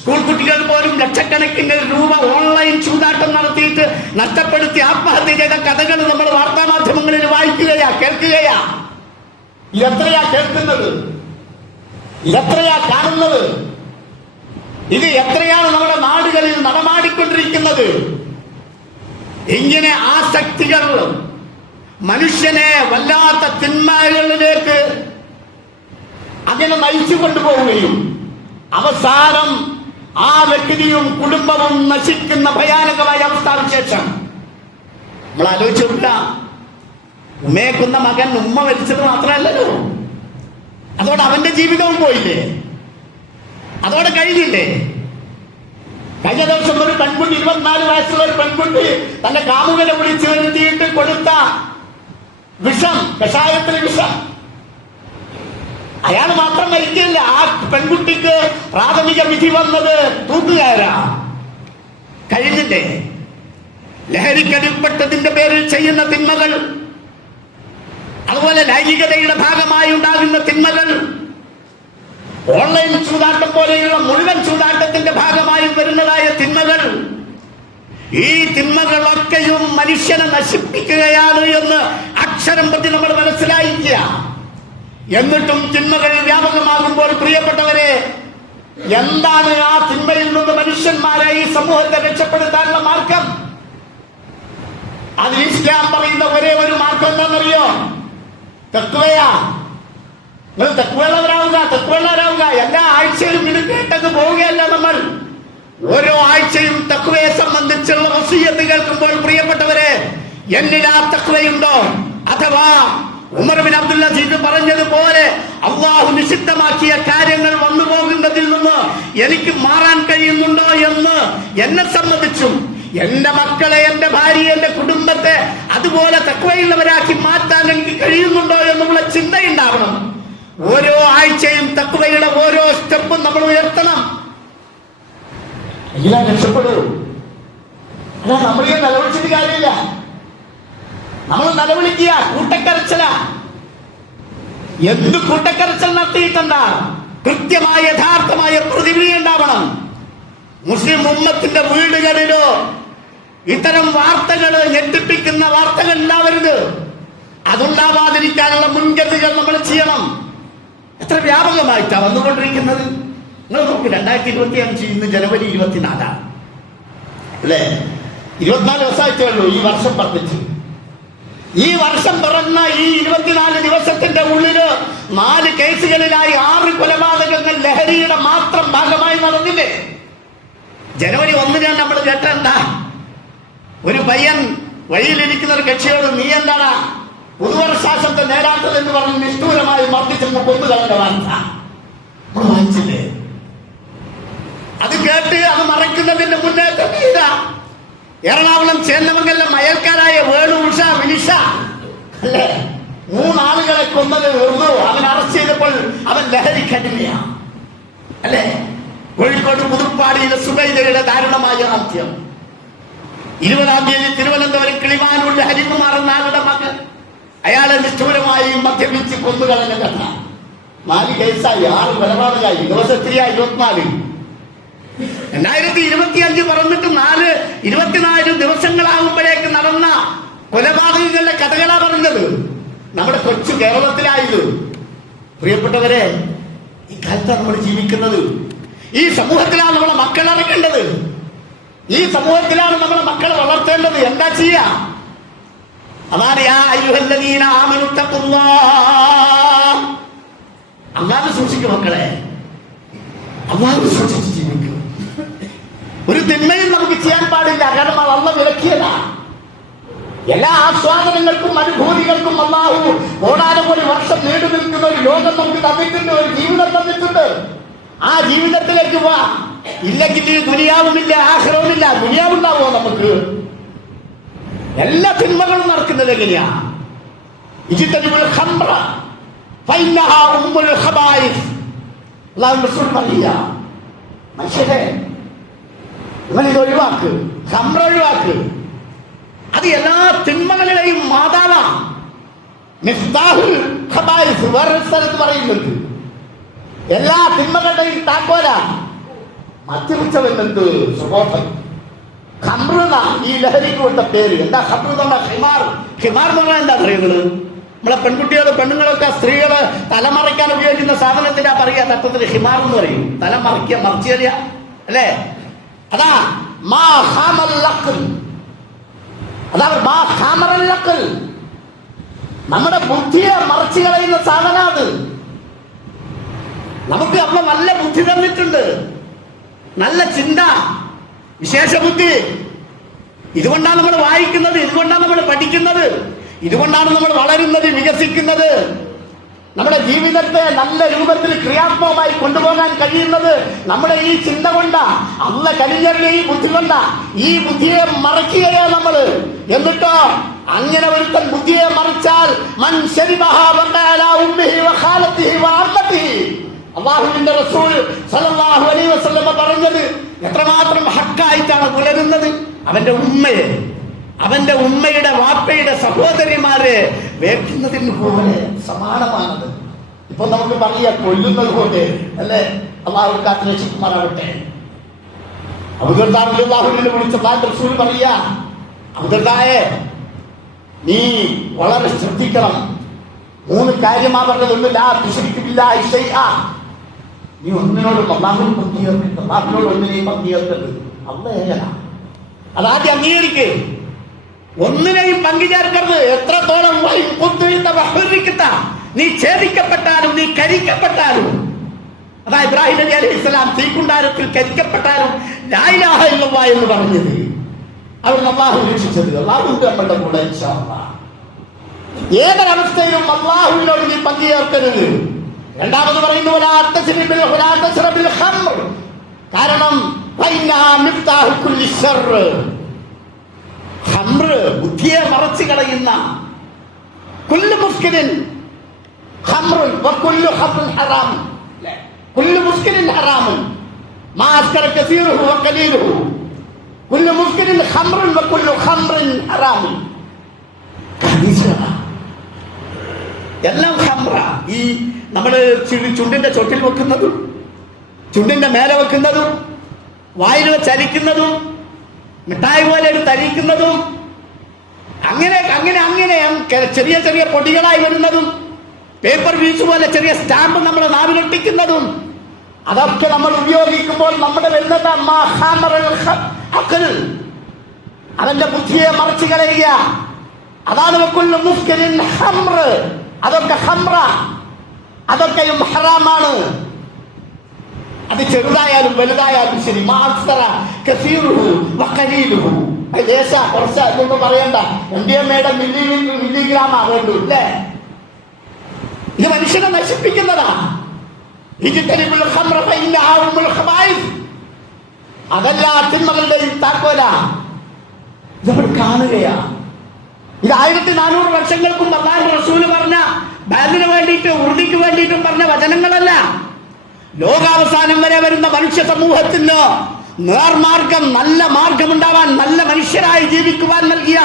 സ്കൂൾ കുട്ടികൾ പോലും ലക്ഷക്കണക്കിന് രൂപ ഓൺലൈൻ ചൂതാട്ടം നടത്തിയിട്ട് നഷ്ടപ്പെടുത്തി ആത്മഹത്യ ചെയ്ത കഥകൾ നമ്മൾ വാർത്താ മാധ്യമങ്ങളിൽ വായിക്കുകയാ, കേൾക്കുകയാ. ഇതെത്രയാ കേൾക്കുന്നത്? ഇതെത്രയാ കാണുന്നത്? ഇത് എത്രയാണ് നമ്മുടെ നാടുകളിൽ നടമാടിക്കൊണ്ടിരിക്കുന്നത്? ഇങ്ങനെ ആസക്തികൾ മനുഷ്യനെ വല്ലാത്ത തിന്മകളിലേക്ക് അങ്ങനെ നയിച്ചു കൊണ്ടുപോവുകയും അവസാനം ആ വ്യക്തിയും കുടുംബവും നശിക്കുന്ന ഭയാനകമായ അവസ്ഥാവിശേഷം നമ്മൾ ആലോചിച്ചില്ല. ഉമ്മയെക്കുന്ന മകൻ ഉമ്മ മരിച്ചത് മാത്രമല്ലല്ലോ, അതോടെ അവന്റെ ജീവിതവും പോയില്ലേ? അതോടെ കഴിഞ്ഞില്ലേ? കഴിഞ്ഞ ദിവസം ഒരു പെൺകുട്ടി, 24 വയസ്സുള്ള ഒരു പെൺകുട്ടി തന്റെ കാമുകനെ വിളിച്ചു വരുത്തിയിട്ട് കൊടുത്ത വിഷം, കഷായത്തിന് വിഷം, അയാൾ മാത്രം മരിക്കില്ല. ആ പെൺകുട്ടിക്ക് പ്രാഥമിക വിധി വന്നത് തൂക്കുകയറാ. കഴിഞ്ഞില്ലേ? ലഹരിക്കടിപ്പെട്ടതിന്റെ പേരിൽ ചെയ്യുന്ന തിന്മകൾ, അതുപോലെ ലൈംഗികതയുടെ ഭാഗമായി ഉണ്ടാകുന്ന തിന്മകൾ, ഓൺലൈൻ ചൂതാട്ടം പോലെയുള്ള മുഴുവൻ ചൂതാട്ടത്തിന്റെ ഭാഗമായി വരുന്നതായ തിന്മകൾ, ഈ തിന്മകളൊക്കെയും മനുഷ്യനെ നശിപ്പിക്കുകയാണ് എന്ന് അക്ഷരം പ്രതി നമ്മൾ മനസ്സിലായിക്കുക. എന്നിട്ടും തിന്മകൾ വ്യാപകമാകുമ്പോൾ പ്രിയപ്പെട്ടവരെ, എന്താണ് ആ തിന്മയിൽ നിന്ന് മനുഷ്യന്മാരെ ഈ സമൂഹത്തെ രക്ഷപ്പെടുത്താനുള്ള മാർഗം? അതിൽ ഇസ്ലാം പറയുന്ന ഒരേ ഒരു മാർഗം എന്താണെന്നറിയോ? തഖ്വയാ. നിങ്ങൾ തഖ്വയുള്ളവരാവുക. എല്ലാ ആഴ്ചയിലും ഇത് കേട്ടത് പോവുകയല്ല. നമ്മൾ ഓരോ ആഴ്ചയും തഖ്വയെ സംബന്ധിച്ചുള്ള വസിയ്യത്ത് കേൾക്കുമ്പോൾ പ്രിയപ്പെട്ടവരെ, എന്നിൽ ആ തഖ്വയുണ്ടോ? അഥവാ ഉമർ ബിൻ അബ്ദുൽ അസീസ് പറഞ്ഞതുപോലെ അല്ലാഹു നിഷിദ്ധമാക്കിയ കാര്യങ്ങൾ വന്നു പോകുന്നതിൽ നിന്ന് എനിക്ക് മാറാൻ കഴിയുന്നുണ്ടോ എന്ന് എന്നെ സംബന്ധിച്ചും എന്റെ മക്കളെ, എന്റെ ഭാര്യയെ, എന്റെ കുടുംബത്തെ അതുപോലെ തഖ്വയുള്ളവരാക്കി മാറ്റാൻ എനിക്ക് കഴിയുന്നുണ്ടോ എന്നുള്ള ചിന്തയുണ്ടാവണം. ഓരോ ആഴ്ചയും തഖ്വയുടെ ഓരോ സ്റ്റെപ്പും നമ്മൾ ഉയർത്തണം. എല്ലാം രക്ഷപ്പെടൂ. അല്ല, നമ്മളീ നിലവിളിച്ചിട്ട് കാര്യമില്ല. നമ്മൾ നിലവിളിക്കുക കൂട്ടക്കരച്ചില. എന്ത് കൂട്ടക്കരച്ചിൽ നടത്തിയിട്ടെന്താ? കൃത്യമായ യഥാർത്ഥമായ പ്രതിവിധി ഉണ്ടാവണം. മുസ്ലിം ഉമ്മത്തിന്റെ വീടുകളിലോ ഇത്തരം വാർത്തകൾ, ഞെട്ടിപ്പിക്കുന്ന വാർത്തകൾ ഉണ്ടാവരുത്. അതുണ്ടാവാതിരിക്കാനുള്ള മുൻകരുതലുകൾ നമ്മൾ ചെയ്യണം. എത്ര വ്യാപകമായിട്ടാണ് വന്നുകൊണ്ടിരിക്കുന്നത്. നിങ്ങൾ നോക്ക്, 2025 ഇന്ന് ജനുവരി 24 അല്ലേ? 24 ദിവസമായിട്ടേ ഉള്ളൂ ഈ വർഷം പറഞ്ഞിട്ട്. ഈ വർഷം പിറന്ന ഈ 24 ദിവസത്തിന്റെ ഉള്ളില് 4 കേസുകളിലായി 6 കൊലപാതകങ്ങൾ ലഹരിയുടെ മാത്രം ഭാഗമായി നടന്നില്ലേ? ജനുവരി 1 നമ്മൾ കേട്ട എന്താ? ഒരു പയ്യൻ വഴിയിലിരിക്കുന്ന ഒരു കക്ഷിയോട് നീ എന്താണ് പുതുവർഷാശത്തെ നേടാത്തത് എന്ന് പറഞ്ഞ് നിഷ്ഠൂരമായി മർദ്ദിച്ചെന്ന് കൊന്നുകളഞ്ഞ വാർത്ത വായിച്ചില്ലേ? അത് കേട്ട് അത് മറയ്ക്കുന്നതിന്റെ മുന്നേ തന്നെ എറണാകുളം ചേന്നമംഗലം അയൽക്കാരായ വേണു, ഉഷ, വിനിഷ അല്ലേ, 3 ആളുകളെ കൊന്നത് വെറുതെ. അവൻ അറസ്റ്റ് ചെയ്തപ്പോൾ അവൻ ലഹരിക്കടിമയാണ് അല്ലേ? കോഴിക്കോട് പുതുപ്പാടിയിലെ സുബൈദയുടെ ദാരുണമായ അന്ത്യം. 20-ാം തീയതി തിരുവനന്തപുരം കിളിമാനൂർ ഹരികുമാർ എന്ന ആളുടെ മകൻ, അയാളെ നിഷ്ഠൂരമായി മദ്യപിച്ച് കൊന്നുകളഞ്ഞ കഥ. 4 കേസായി, 6 കൊലപാതകമായി. ദിവസത്തിരിയായി 24. 2025 പറഞ്ഞിട്ട് 24 ദിവസങ്ങളാകുമ്പോഴേക്ക് നടന്ന കൊലപാതകങ്ങളുടെ കഥകളാ പറഞ്ഞത്. നമ്മുടെ കൊച്ചു കേരളത്തിലായത്. പ്രിയപ്പെട്ടവരെ, ഈ കാലത്താണ് നമ്മൾ ജീവിക്കുന്നത്. ഈ സമൂഹത്തിലാണ് നമ്മളെ മക്കൾ ഇറക്കേണ്ടത്. ഈ സമൂഹത്തിലാണ് നമ്മളെ മക്കളെ വളർത്തേണ്ടത്. എന്താ ചെയ്യാ? അതാണ് യാ അയ്യുഹല്ലദീന ആമനു തഖുല്ലാഹ്. അല്ലാഹു സൂക്ഷിക്കും മക്കളെ, അല്ലാഹു സൂക്ഷിച്ച് ജീവിക്കും. ഒരു തിന്മയും നമുക്ക് ചെയ്യാൻ പാടില്ല. കാരണം അത് അല്ലാഹു വിലക്കിയതാണ്. എല്ലാ ആസ്വാദനങ്ങൾക്കും അനുഭൂതികൾക്കും അല്ലാഹു കോടാനുകോടി വർഷം നീണ്ടു നിൽക്കുന്ന ഒരു ലോകം നമുക്ക് തന്നിട്ടുണ്ട്, ഒരു ജീവിതം തന്നിട്ടുണ്ട്. ആ ജീവിതത്തിലേക്ക് പോവാ. ഇല്ലെങ്കിൽ ദുനിയാവുമില്ല, ആഖിറവുമില്ല. ദുനിയാവുണ്ടാവോ നമുക്ക്? എല്ലാ തിന്മകളും നടക്കുന്നത് എങ്ങനെയാ? ഇജ്തനിബുൽ ഖംറ ഫഇന്നഹാ ഉമ്മുൽ ഖബായിസ്. അല്ലാഹു റസൂൽ പറയാ, മനുഷ്യരെ നിങ്ങൾ ഇത് ഒഴിവാക്ക്, ഖംറ ഒഴിവാക്ക്. അത് എല്ലാ തിന്മകളിലെയും മാതാവാണ്. മിഫ്താഹുൽ ഖബായിസ് വേറൊരു സ്ഥലത്ത് പറയുന്നുണ്ട്. എല്ലാ തിന്മകളുടെയും താക്കോല. മദ്യപിച്ചവെന്ത് സ്വഭാവം. ഖംറുന ഈ ലഹരിക്ക് കൊടുത്ത പേര് എന്താ? ഖംറു എന്ന് പറഞ്ഞാൽ ഹിമാർ. ഹിമാർ എന്ന് പറഞ്ഞാൽ എന്താ പറയുന്നത്? നമ്മളെ പെൺകുട്ടികള്, പെണ്ണുങ്ങളൊക്കെ, സ്ത്രീകള് തലമറയ്ക്കാൻ ഉപയോഗിക്കുന്ന സാധനത്തിനാ പറയുക. തത്വത്തിൽ ഹിമാർ എന്ന് പറയും. തല മറിക്കുക, മറിച്ചേരിയ അല്ലേ? അതാ മാ ഖാമൽ ലഖൽ. അതാണ് മാ ഖാമറൽ ലഖൽ. നമ്മുടെ ബുദ്ധിയെ മറച്ചു കളയുന്ന സാധന അത്. നമുക്ക് അപ്പൊ നല്ല ബുദ്ധി തന്നിട്ടുണ്ട്, നല്ല ചിന്ത, വിശേഷ ബുദ്ധി. ഇതുകൊണ്ടാണ് നമ്മൾ വായിക്കുന്നത്, ഇതുകൊണ്ടാണ് നമ്മൾ പഠിക്കുന്നത്, ഇതുകൊണ്ടാണ് നമ്മൾ വളരുന്നത്, വികസിക്കുന്നത്. നമ്മുടെ ജീവിതത്തെ നല്ല രൂപത്തിൽ ക്രിയാത്മകമായി കൊണ്ടുപോകാൻ കഴിയുന്നത് നമ്മുടെ ഈ ചിന്ത കൊണ്ടാ. അല്ല കഴിഞ്ഞ ഈ ബുദ്ധി കൊണ്ടാ. ഈ ബുദ്ധിയെ മറക്കുകയാ നമ്മള്. എന്നിട്ടോ അങ്ങനെ ഒരുത്തൻ ബുദ്ധിയെ മറിച്ചാൽ മൻ ശരിബഹാ വഖഅല ഉമ്മിഹി വഖാലതിഹി വഅമ്മതിഹി. അല്ലാഹുവിന്റെ റസൂൽ സല്ലല്ലാഹു അലൈഹി വസല്ലം പറഞ്ഞത് എത്രമാത്രം ഹക്കായിട്ടാണ് പുലരുന്നത്. അവന്റെ ഉമ്മയുടെ വാപ്പയുടെ സഹോദരിമാരെ വേക്കുന്നതിന് പോലെ സമാനമാണത്. ഇപ്പൊ നമുക്ക് പറയാ കൊല്ലുന്നത് പോലെ അല്ലേ. അള്ളാഹു കാത്തു രക്ഷിക്കുമാറാവട്ടെ. അബൂദർദാഹുവിനെ വിളിച്ച റസൂൽ പറയാ, അബൂദർദായെ നീ വളരെ ശ്രദ്ധിക്കണം. 3 കാര്യമാ പറഞ്ഞത്. ഒന്ന്, ലാ തുശ്രിക് ബില്ലാഹി ശൈഅ. നീ ഒന്നിനോടും അള്ളാഹുവിനെ പങ്കുചേർക്കരുത്, അള്ളാഹുവിനോട് ഒന്നിനെയും പങ്കുചേർക്കരുത്. അള്ളാഹ് അതാദ്യം അംഗീകരിക്ക്. ഒന്നിനെയും പങ്കുചേർക്കരുത്. എത്രത്തോളം നീ ഛേദിക്കപ്പെട്ടാലും നീ കരിക്കപ്പെട്ടാലും, അതാ ഇബ്രാഹിം നബി അലൈഹിസ്സലാം തീക്കുണ്ടാരത്തിൽ കരിക്കപ്പെട്ടാലും ലാ ഇലാഹ ഇല്ലല്ലാഹ് എന്ന് പറഞ്ഞത്. അവിടുന്ന് അള്ളാഹു രക്ഷിച്ചത്. അള്ളാഹുവിന്റെ നമ്മളുടെ കൂടെ ഇൻഷാ അല്ലാഹ്. ഏതൊരവസ്ഥയിലും അള്ളാഹുവിനോട് നീ പങ്കുചേർക്കരുത്. രണ്ടാമത് പറയുന്നു, കാരണം ബുദ്ധിയെ മറച്ചു കളയുന്ന കുല്ലു മുസ്കിരിൻ ഖംറുൻ വകുല്ലു ഖംറുൻ ഹറാം. കുല്ലു മുസ്കിരിൻ ഹറാമുൻ മാ അസ്കറ കസീറുഹു വഖലീലുഹു. കുല്ലു മുസ്കിരിൻ ഖംറുൻ വകുല്ലു ഖംറിൻ ഹറാം. എല്ലാം ഖംറ. ഈ നമ്മള് ചുണ്ടിന്റെ ചൊട്ടിൽ വെക്കുന്നതും ചുണ്ടിന്റെ മേലെ വെക്കുന്നതും വായിൽ വെച്ചരിക്കുന്നതും മിഠായി പോലെ എടുത്ത് അരിക്കുന്നതും അങ്ങനെ അങ്ങനെ അങ്ങനെ ചെറിയ ചെറിയ പൊടികളായി വരുന്നതും പേപ്പർ വീച്ച് പോലെ ചെറിയ സ്റ്റാമ്പ് നമ്മുടെ നാവിലൊട്ടിക്കുന്നതും അതൊക്കെ നമ്മൾ ഉപയോഗിക്കുമ്പോൾ നമ്മുടെ വരുന്നത് അവന്റെ ബുദ്ധിയെ മറച്ചു കളയുക. അതാണ് വകുല്ലു മുസ്കിരിൻ ഖംർ. അതൊക്കെ ഖംറ, അതൊക്കെയും ഹറാമാണ്. അത് ചെറുതായാലും വലുതായാലും ശരി. ദേശ കുറച്ച് ഇതൊന്നും പറയണ്ട. MDMA മില്ലിഗ്രാം വേണ്ടു അല്ലേ. ഇത് മനുഷ്യനെ നശിപ്പിക്കുന്നതാ. അതെല്ലാ തിന്മകളുടെയും താക്കോല. ഇതവർ കാണുകയാ. ഇത് 1400 വർഷങ്ങൾക്കും അല്ലാഹു റസൂൽ പറഞ്ഞ ബാലിന് വേണ്ടിയിട്ട് ഉറുദിക്ക് വേണ്ടിയിട്ടും പറഞ്ഞ വചനങ്ങളല്ല. ലോകാവസാനം വരെ വരുന്ന മനുഷ്യ സമൂഹത്തിന് നേർമാർഗം, നല്ല മാർഗമുണ്ടാവാൻ, നല്ല മനുഷ്യരായി ജീവിക്കുവാൻ നൽകിയ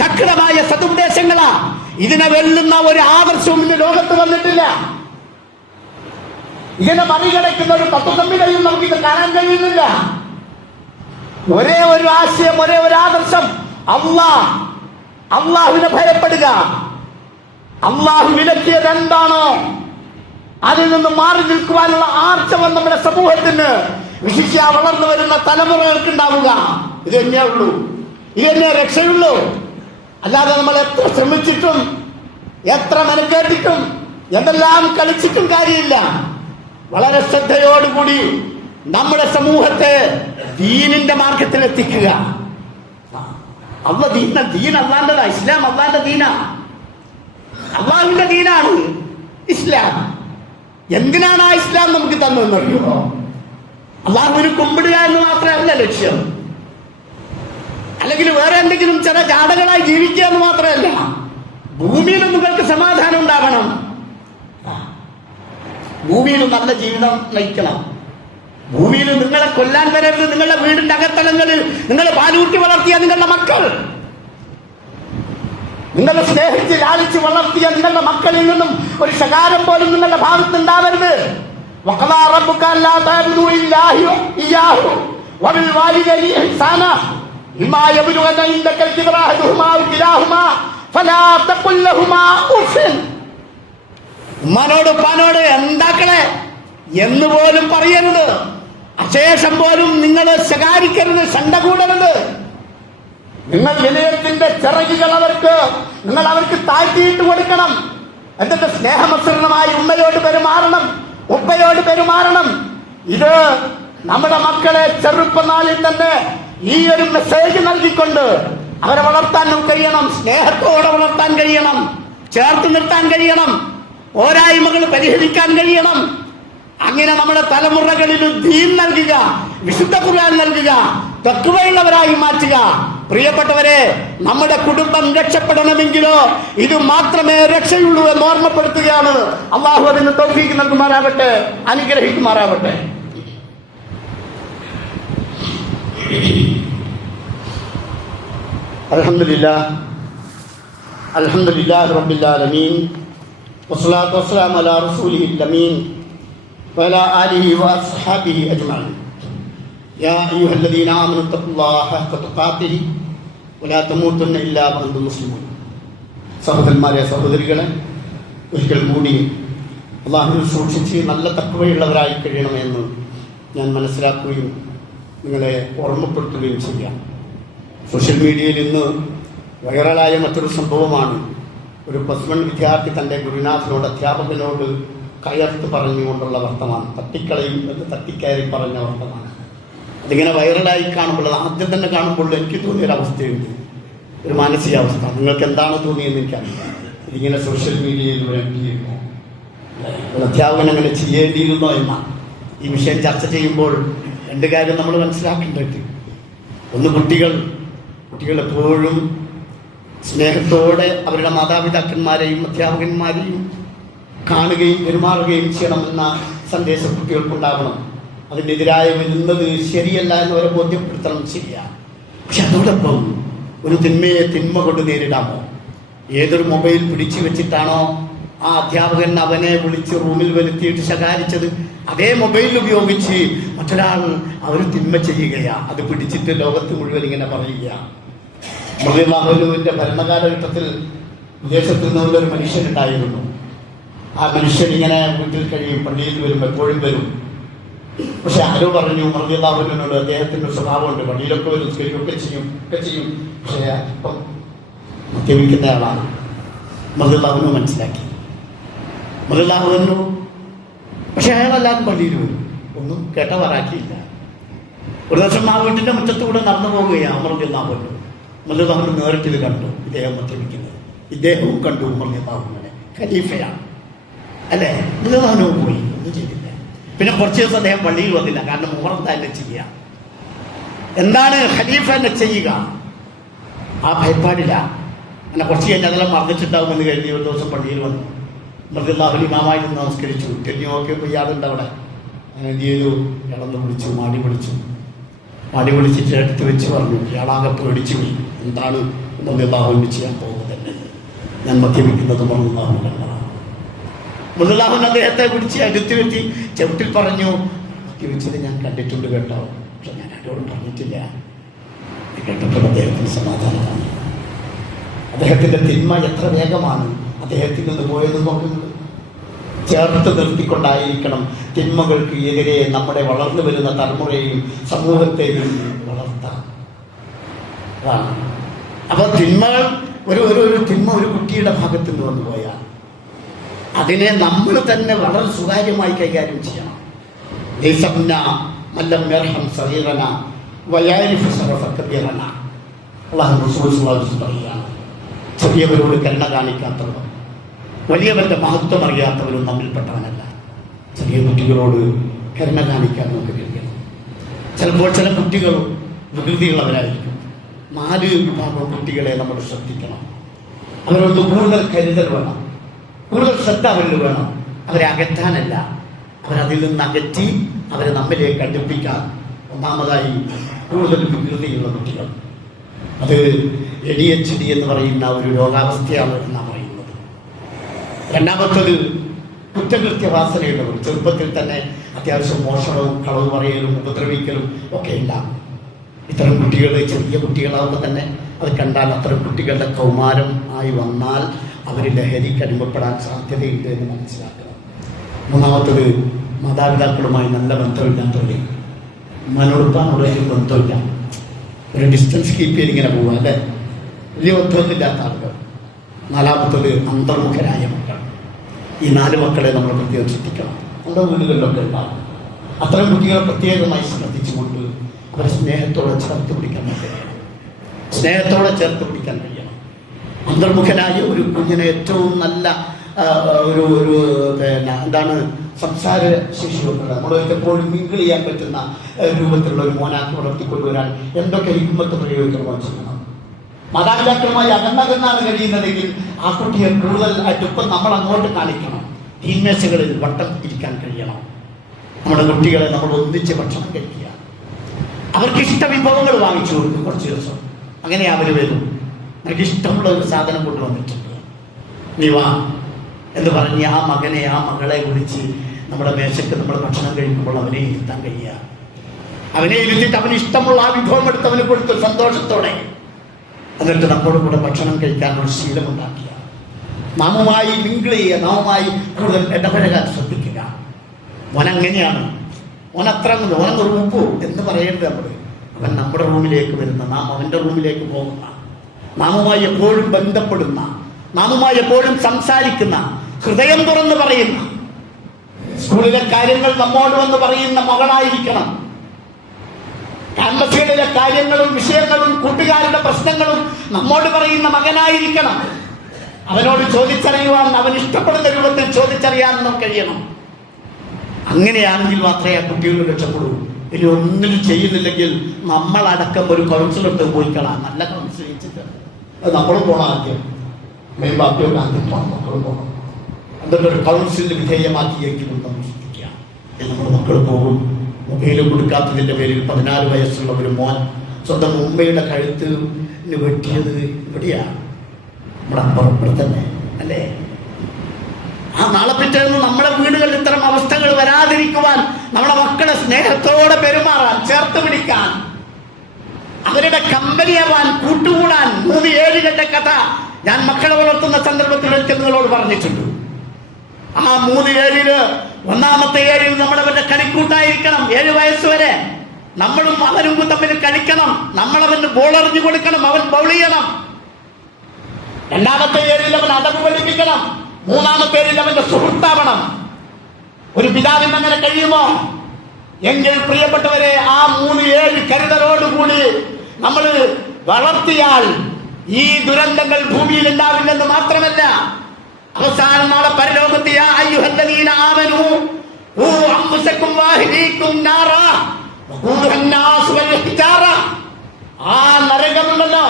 ശക്തമായ സതുപദേശങ്ങളാ. ഇതിനെ വെല്ലുന്ന ഒരു ആദർശവും ഇന്ന് ലോകത്ത് വന്നിട്ടില്ല. ഇതിനെ മറികടക്കുന്ന ഒരു തത്വസംഹിതയും നമുക്കിത് കാണാൻ കഴിയുന്നില്ല. ഒരേ ഒരു ആശയം, ഒരേ ഒരു ആദർശം, അള്ളാഹുവിനെ ഭയപ്പെടുക. അള്ളാഹു വിലക്കിയത് എന്താണോ അതിൽ നിന്ന് മാറി നിൽക്കുവാനുള്ള ആർജവം നമ്മുടെ സമൂഹത്തിന്, വിശിഷ്യ വളർന്നു വരുന്ന തലമുറകൾക്ക് ഉണ്ടാവുക. ഇത് തന്നെയേ ഉള്ളൂ, ഇത് തന്നെ രക്ഷയുള്ളൂ. അല്ലാതെ നമ്മൾ എത്ര ശ്രമിച്ചിട്ടും എത്ര മെനക്കേട്ടിട്ടും എന്തെല്ലാം കളിച്ചിട്ടും കാര്യമില്ല. വളരെ ശ്രദ്ധയോടുകൂടി നമ്മുടെ സമൂഹത്തെ ദീനിന്റെ മാർഗത്തിലെത്തിക്കുക. ദീൻ അള്ളാന്റെതാ. ഇസ്ലാം അള്ളാന്റെ ദീനാ, അള്ളാഹുവിന്റെ ദീനാണ് ഇസ്ലാം. എന്തിനാണ് ആ ഇസ്ലാം നമുക്ക് തന്നറിയോ? അള്ളാഹുവിന് കുമ്പിടുക എന്ന് മാത്രമല്ല ലക്ഷ്യം, അല്ലെങ്കിൽ വേറെ എന്തെങ്കിലും ചില ജാടകളായി ജീവിക്കുക എന്ന് മാത്രമല്ല. ഭൂമിയിൽ നിങ്ങൾക്ക് സമാധാനം ഉണ്ടാകണം, ഭൂമിയിൽ നല്ല ജീവിതം നയിക്കണം. ഭൂമിയിൽ നിങ്ങളെ കൊല്ലാൻ വരരുത്. നിങ്ങളുടെ വീടിന്റെ അകത്തളങ്ങളിൽ നിങ്ങൾ പാലൂട്ടി വളർത്തിയ നിങ്ങളുടെ മക്കൾ, നിങ്ങളെ സ്നേഹിച്ച് ലാളിച്ച് വളർത്തിയ നിങ്ങളുടെ മക്കളിൽ നിന്നും ഒരു ശകാരം പോലും നിങ്ങളുടെ ഭാഗത്ത് ഉണ്ടാവരുത്. വഖദാ റബ്ബുക അല്ലാ തഅബുദൂ ഇല്ലാഹി ഇയ്യാഹു വബിൽവാലിദൈനി ഇഹ്സാന ഇമ്മാ യബ്ലുഗന ഇൻദകൽ കിബ്റ അഹദുഹുമാ ഔ കിലാഹുമാ ഫലാ തഖുൽ ലഹുമാ ഉഫ്ഫിൻ. ഉമ്മാനോട് ഉപ്പാനോട് എന്താക്കളെ എന്ന് പോലും പറയരുത്. അശേഷം പോലും നിങ്ങൾ ശകാരിക്കരുത്, ശണ്ട കൂടരുത്. നിങ്ങൾ വിനയത്തിന്റെ ചിറകുകൾ നിങ്ങൾ അവർക്ക് താഴ്ത്തിയിട്ട് കൊടുക്കണം. എന്നിട്ട് സ്നേഹമസൃണമായി ഉമ്മയോട് പെരുമാറണം, ഉപ്പയോട് പെരുമാറണം. ഇത് നമ്മുടെ മക്കളെ ചെറുപ്പനാളിൽ തന്നെ ഈ ഒരു മെസ്സേജ് നൽകിക്കൊണ്ട് അവരെ വളർത്താൻ കഴിയണം. സ്നേഹത്തോടെ വളർത്താൻ കഴിയണം, ചേർത്ത് നിർത്താൻ കഴിയണം, പോരായ്മകൾ പരിഹരിക്കാൻ കഴിയണം. അങ്ങനെ നമ്മുടെ തലമുറകളിൽ ദീൻ നൽകുക, വിശുദ്ധ ഖുർആൻ നൽകുക, തഖ്വയുള്ളവരായി മാറ്റുക, പ്രിയപ്പെട്ടവരെ, നമ്മുടെ കുടുംബം രക്ഷപ്പെടണമെങ്കിലോ ഇത് മാത്രമേ രക്ഷയുള്ളൂ എന്ന് ഓർമ്മപ്പെടുത്തുകയാണ്. അള്ളാഹു അതിന് തൗഫീഖ് നൽകുമാറാവട്ടെ, അനുഗ്രഹിക്കുമാറാവട്ടെ. അൽഹംദുലില്ലാഹി റബ്ബിൽ ആലമീൻ വസ്സലാത്തു വസ്സലാമു അലാ റസൂലിഹിൽ അമീൻ വഅലാ ആലിഹി വഅസ്ഹാബിഹി അജ്മഈൻ. യാ അയ്യുഹല്ലദീന ആമനൂ തഖുല്ലാഹ ഹഖ്ക തുഖാതിഹി വലാ തമൂതുന്ന ഇല്ലാ വഅൻതും മുസ്ലിമൂൻ. സഹോദരന്മാരെ, സഹോദരികളെ, ഒരിക്കൽ കൂടി അല്ലാഹുവിനെ സൂക്ഷിച്ച് നല്ല തഖ്വയുള്ളവരായി കഴിയണമെന്ന് ഞാൻ മനസ്സിലാക്കുകയും നിങ്ങളെ ഓർമ്മപ്പെടുത്തുകയും ചെയ്യാം. സോഷ്യൽ മീഡിയയിൽ ഇന്ന് വൈറലായ മറ്റൊരു സംഭവമാണ്. ഒരു +1 വിദ്യാർത്ഥി തൻ്റെ ഗുരുനാഥനോട്, അധ്യാപകനോട് കയർത്ത് പറഞ്ഞുകൊണ്ടുള്ള വർത്തമാനം, തട്ടിക്കളയും എന്ന് തട്ടിക്കയറി പറഞ്ഞ വർത്തമാനം. അതിങ്ങനെ വൈറലായി കാണുമ്പോൾ, ആദ്യം തന്നെ കാണുമ്പോൾ എനിക്ക് തോന്നിയൊരവസ്ഥയുണ്ട്, ഒരു മാനസികാവസ്ഥ. നിങ്ങൾക്ക് എന്താണ് തോന്നിയെന്ന് എനിക്കറിയില്ല. ഇതിങ്ങനെ സോഷ്യൽ മീഡിയയിൽ വേണ്ടിയിരുന്നു, അധ്യാപകൻ അങ്ങനെ ചെയ്യേണ്ടിയിരുന്നോ എന്ന ഈ വിഷയം ചർച്ച ചെയ്യുമ്പോൾ രണ്ട് കാര്യം നമ്മൾ മനസ്സിലാക്കേണ്ടത്. ഒന്ന്, കുട്ടികൾ എപ്പോഴും സ്നേഹത്തോടെ അവരുടെ മാതാപിതാക്കന്മാരെയും അധ്യാപകന്മാരെയും കാണുകയും പെരുമാറുകയും ചെയ്യണമെന്ന സന്ദേശം കുട്ടികൾക്കുണ്ടാവണം. അതിനെതിരായി വരുന്നത് ശരിയല്ല എന്നവരെ ബോധ്യപ്പെടുത്തണം, ശരിയാണ്. പക്ഷെ അതോടൊപ്പം ഒരു തിന്മയെ തിന്മ കൊണ്ട് നേരിടാമോ? ഏതൊരു മൊബൈൽ പിടിച്ചു വെച്ചിട്ടാണോ ആ അധ്യാപകൻ അവനെ വിളിച്ച് റൂമിൽ വരുത്തിയിട്ട് ശകാരിച്ചത്, അതേ മൊബൈൽ ഉപയോഗിച്ച് മറ്റൊരാൾ അവർ തിന്മ ചെയ്യുകയാണ്. അത് പിടിച്ചിട്ട് ലോകത്ത് മുഴുവൻ ഇങ്ങനെ പറയുക. റളിയല്ലാഹുവിന്റെ ഭരണകാലഘട്ടത്തിൽ വിദേശത്ത് നിന്നൊരു മനുഷ്യനുണ്ടായിരുന്നു. ആ മനുഷ്യൻ ഇങ്ങനെ വീട്ടിൽ കഴിയും, പള്ളിയിൽ വരും, എപ്പോഴും വരും. പക്ഷെ ആരോ പറഞ്ഞു റളിയല്ലാഹുവിനോട്, അദ്ദേഹത്തിൻ്റെ സ്വഭാവമുണ്ട്, പള്ളിയിലൊക്കെ വരും, സ്കരിയൊക്കെ ചെയ്യും. പക്ഷേ ഇപ്പം മദ്യപിക്കുന്ന ആളാണ്. റളിയല്ലാഹുവിനെ മനസ്സിലാക്കി. റളിയല്ലാഹുവിനു പക്ഷെ അയാളല്ലാതെ പള്ളിയിൽ വരും, ഒന്നും കേട്ടവറാക്കിയില്ല. ഒരു ദിവസം ആ വീട്ടിൻ്റെ മുറ്റത്തുകൂടെ നടന്നു പോവുകയാണ് റളിയല്ലാഹുവിനു. റളിയല്ലാഹുവിന് നേരിട്ടിത് കണ്ടു, ഇദ്ദേഹം മദ്യപിക്കുന്നത്. ഇദ്ദേഹവും കണ്ടു റളിയല്ലാഹുവിനെ, ഖലീഫയാണ് അല്ലേ. റളിയല്ലാഹുവിന് പോയി, ഒന്നും ചെയ്തില്ല. പിന്നെ കുറച്ച് ദിവസം അദ്ദേഹം പള്ളിയിൽ വന്നില്ല, കാരണം ഉമർ തന്നെ ചെയ്യുക. എന്താണ് ഖലീഫ എന്നെ ചെയ്യുക? ആ ഭയപ്പാടില്ല. അങ്ങനെ കുറച്ച് കഴിഞ്ഞ് അതെല്ലാം മറന്നിട്ടുണ്ടാവുമെന്ന് കരുതി ഒരു ദിവസം പള്ളിയിൽ വന്നു. റളിയല്ലാഹു ഇമാമായി നിന്ന് നമസ്കരിച്ചു. തെരഞ്ഞുനോക്കി ഇയാളുണ്ട് അവിടെ. അങ്ങനെ എന്ത് ചെയ്തു? ഇളന്ന് വിളിച്ചു, മാടി വിളിച്ചിട്ട് എടുത്ത് വെച്ച് പറഞ്ഞു. ഇയാളാകെ പേടിച്ചു പോയി. എന്താണ് റളിയല്ലാഹു ചെയ്യാൻ പോകുന്നത്? ഞാൻ മദ്യപിക്കുന്നത് റളിയല്ലാഹു കണ്ടതാണ്. റളിയല്ലാഹു അദ്ദേഹത്തെ പിടിച്ച് അടുത്ത് വെത്തി ചവിട്ടിൽ പറഞ്ഞു, മദ്യപിച്ചത് ഞാൻ കണ്ടിട്ടുണ്ട് കേട്ടോ, പക്ഷെ ഞാൻ ആരോടും പറഞ്ഞിട്ടില്ല. കേട്ടപ്പോൾ അദ്ദേഹത്തിന് സമാധാനമാണ്. അദ്ദേഹത്തിൻ്റെ തിന്മ എത്ര വേഗമാണ് അദ്ദേഹത്തിൽ നിന്ന് പോയത് നോക്കുന്നത്. ചേർത്ത് നിർത്തിക്കൊണ്ടായിരിക്കണം തിന്മകൾക്ക് എതിരെ നമ്മുടെ വളർന്നു വരുന്ന തലമുറയെയും സമൂഹത്തെയും വളർത്താം. അപ്പൊ തിന്മകൾ ഒരു തിന്മ ഒരു കുട്ടിയുടെ ഭാഗത്ത് നിന്ന് വന്നു പോയാൽ അതിനെ നമ്മൾ തന്നെ വളരെ സുതാര്യമായി കൈകാര്യം ചെയ്യണം. ചെറിയവരോട് കരുണ കാണിക്കാത്തവരും വലിയവരുടെ മഹത്വം അറിയാത്തവരും തമ്മിൽപ്പെട്ടവനല്ല. ചെറിയ കുട്ടികളോട് കരുണ കാണിക്കാൻ നമുക്ക് കഴിയണം. ചിലപ്പോൾ ചില കുട്ടികൾ വികൃതിയുള്ളവരായിരിക്കും. 4 വിഭാഗം കുട്ടികളെ നമ്മൾ ശ്രദ്ധിക്കണം. അവരോട് കൂടുതൽ കരുതൽ വേണം, കൂടുതൽ ശ്രദ്ധ അവരിൽ വേണം. അവരെ അകറ്റാനല്ല, അവരതിൽ നിന്ന് അകറ്റി അവരെ നമ്മിലേക്ക് അടുപ്പിക്കാൻ. ഒന്നാമതായി കൂടുതൽ വികൃതിയുള്ള കുട്ടികൾ, അത് ADHD എന്ന് പറയുന്ന ഒരു രോഗാവസ്ഥയാണ് എന്നാണ് പറയുന്നത്. രണ്ടാമത്തത് കുറ്റകൃത്യവാസനയുള്ളവർ, ചെറുപ്പത്തിൽ തന്നെ അത്യാവശ്യം മോഷണവും കളവ് പറയലും ഉപദ്രവിക്കലും ഒക്കെ ഉണ്ടാകും. ഇത്തരം കുട്ടികൾ ചെറിയ കുട്ടികളാകുമ്പോൾ തന്നെ അത് കണ്ടാൽ അത്തരം കുട്ടികളുടെ കൗമാരം ആയി വന്നാൽ അവർ ലഹരിക്ക് അടിമപ്പെടാൻ സാധ്യതയുണ്ട് എന്ന് മനസ്സിലാക്കണം. മൂന്നാമത്തത് മാതാപിതാക്കളുമായി നല്ല ബന്ധമില്ലാത്തവർ, ഉമ്മാനോടുപ്പാനോട് ബന്ധമില്ല, ഒരു ഡിസ്റ്റൻസ് കീപ്പ് ചെയ്ത് ഇങ്ങനെ പോവുക അല്ലേ, വലിയ ബന്ധമൊന്നുമില്ലാത്ത ആളുകൾ. നാലാമത്തത് അന്തർമുഖരായ മക്കൾ. ഈ 4 മക്കളെ നമ്മൾ പ്രത്യേകം ശ്രദ്ധിക്കണം. നമ്മുടെ വീടുകളിലൊക്കെ ഉണ്ടാകും. അത്തരം കുട്ടികളെ പ്രത്യേകമായി ശ്രദ്ധിച്ചുകൊണ്ട് അവരെ സ്നേഹത്തോടെ ചേർത്ത് പിടിക്കാൻ കഴിയണം. അന്തർമുഖനായ ഒരു കുഞ്ഞിനെ ഏറ്റവും നല്ല ഒരു എന്താണ് സംസാര ശേഷിയൊക്കെ നമ്മൾ എപ്പോഴും മിങ്കിൾ ചെയ്യാൻ പറ്റുന്ന രൂപത്തിലുള്ള ഒരു മോനാക്കി വളർത്തിക്കൊണ്ടുവരാൻ എന്തൊക്കെ ഹിക്മത്ത് പ്രയോഗിക്കണമോ ചെയ്യണം. മാതാപിതാക്കളുമായി അകന്നകന്നാണ് കഴിയുന്നതെങ്കിൽ ആ കുട്ടിയെ കൂടുതൽ അടുപ്പം നമ്മൾ അങ്ങോട്ട് കാണിക്കണം. തീന്മേശകളിൽ വട്ടം ഇരിക്കാൻ കഴിയണം. നമ്മുടെ കുട്ടികളെ നമ്മൾ ഒന്നിച്ച് ഭക്ഷണം കഴിക്കുക, അവർക്ക് ഇഷ്ട വിഭവങ്ങൾ വാങ്ങിച്ചു കൊടുക്കും. കുറച്ച് ദിവസം അങ്ങനെ അവർ വരും. എനിക്ക് ഇഷ്ടമുള്ള ഒരു സാധനം കൊണ്ടുവന്നിട്ടുണ്ട്, നീ വാ എന്ന് പറഞ്ഞ് ആ മകനെ ആ മകളെ വിളിച്ച് നമ്മുടെ മേശയ്ക്ക് നമ്മൾ ഭക്ഷണം കഴിക്കുമ്പോൾ അവനെ ഇരുത്താൻ കഴിയുക. അവനെ ഇരുത്തിയിട്ട് അവന് ഇഷ്ടമുള്ള ആ വിഭവം എടുത്ത് അവന് കൊടുത്ത് സന്തോഷത്തോടെ എന്നിട്ട് നമ്മുടെ കൂടെ ഭക്ഷണം കഴിക്കാനുള്ള ശീലമുണ്ടാക്കുക. നാമുമായി മിങ്കിൾ ചെയ്യുക, നാമുമായി കൂടുതൽ ഇടപഴകാൻ ശ്രദ്ധിക്കുക. ഓനങ്ങനെയാണ്, ഓനത്ര ഓനൊന്ന് റൂപ്പു എന്ന് പറയരുത് നമ്മൾ. അവൻ നമ്മുടെ റൂമിലേക്ക് വരുന്ന, നാം അവൻ്റെ റൂമിലേക്ക് പോകുന്ന, നാമുമായി എപ്പോഴും ബന്ധപ്പെടുന്ന, നാമുമായി എപ്പോഴും സംസാരിക്കുന്ന, ഹൃദയം തുറന്ന് പറയുന്ന, സ്കൂളിലെ കാര്യങ്ങൾ നമ്മോട് വന്ന് പറയുന്ന മകളായിരിക്കണം. ക്യാമ്പസുകളിലെ കാര്യങ്ങളും വിഷയങ്ങളും കൂട്ടുകാരുടെ പ്രശ്നങ്ങളും നമ്മോട് പറയുന്ന മകനായിരിക്കണം. അവനോട് ചോദിച്ചറിയുവാൻ, അവൻ ഇഷ്ടപ്പെടുന്ന രൂപത്തിൽ ചോദിച്ചറിയാൻ നമുക്ക് കഴിയണം. അങ്ങനെയാണെങ്കിൽ മാത്രമേ ആ കുട്ടികൾ രക്ഷപ്പെടൂ. ഇനി ഒന്നിനും ചെയ്യുന്നില്ലെങ്കിൽ നമ്മളടക്കം ഒരു കൗൺസിലർക്ക് പോയിക്കളാം. നല്ല കൗൺസിലിംഗ് അത് നമ്മളും പോകണം. ആദ്യം ബാക്കിയൊക്കെ ആദ്യം പോകണം, മക്കളും പോകണം. എന്നിട്ട് ഒരു കൗൺസിലിന് വിധേയമാക്കിയെങ്കിലും താമസിപ്പിക്കുക. നമ്മുടെ മക്കൾ പോകും. മൊബൈൽ കൊടുക്കാത്തതിൻ്റെ പേരിൽ 14 വയസ്സുള്ള ഒരു മോൻ സ്വന്തം ഉമ്മയുടെ കഴുത്തിന് വെട്ടിയത് ഇവിടെയാണ്, നമ്മുടെ അപ്പുറം തന്നെ അല്ലേ? ആ നാളെ പിറ്റേന്ന് നമ്മുടെ വീടുകളിൽ ഇത്തരം അവസ്ഥകൾ വരാതിരിക്കുവാൻ, നമ്മുടെ മക്കളെ സ്നേഹത്തോടെ പെരുമാറാൻ, ചേർത്ത് പിടിക്കാൻ, അവരുടെ കമ്പനിയാവാൻ, കൂട്ടുകൂടാൻ. 3 ഏഴുകളുടെ കഥ ഞാൻ മക്കളെ വളർത്തുന്ന സന്ദർഭത്തിൽ ഒരിക്കൽ നിങ്ങളോട് പറഞ്ഞിട്ടുണ്ട്. ആ 3 ഏഴില് ഒന്നാമത്തെ ഏഴിൽ നമ്മളവരുടെ കളിക്കൂട്ടായിരിക്കണം. 7 വയസ്സ് വരെ നമ്മളും അവനും തമ്മിൽ കളിക്കണം. നമ്മളവന് ബോൾ എറിഞ്ഞു കൊടുക്കണം, അവൻ ബൗൾ ചെയ്യണം. 2ാമത്തെ ഏഴിൽ അവൻ അടവ് പഠിപ്പിക്കണം. 3ാമത്തെ ഏഴിൽ അവന്റെ സുഹൃത്താവണം. ഒരു പിതാവിന് അങ്ങനെ കഴിയുമോ? എങ്കിൽ പ്രിയപ്പെട്ടവരെ, ആ 3 ഏഴ് കരുതലോടുകൂടി നമ്മൾ വളർത്തിയാൽ ഈ ദുരന്തങ്ങൾ ഭൂമിയിൽ ഉണ്ടാവില്ലെന്ന് മാത്രമല്ല, അവസാനം നാളെ പരലോകത്ത് ആ നരകമുണ്ടല്ലോ,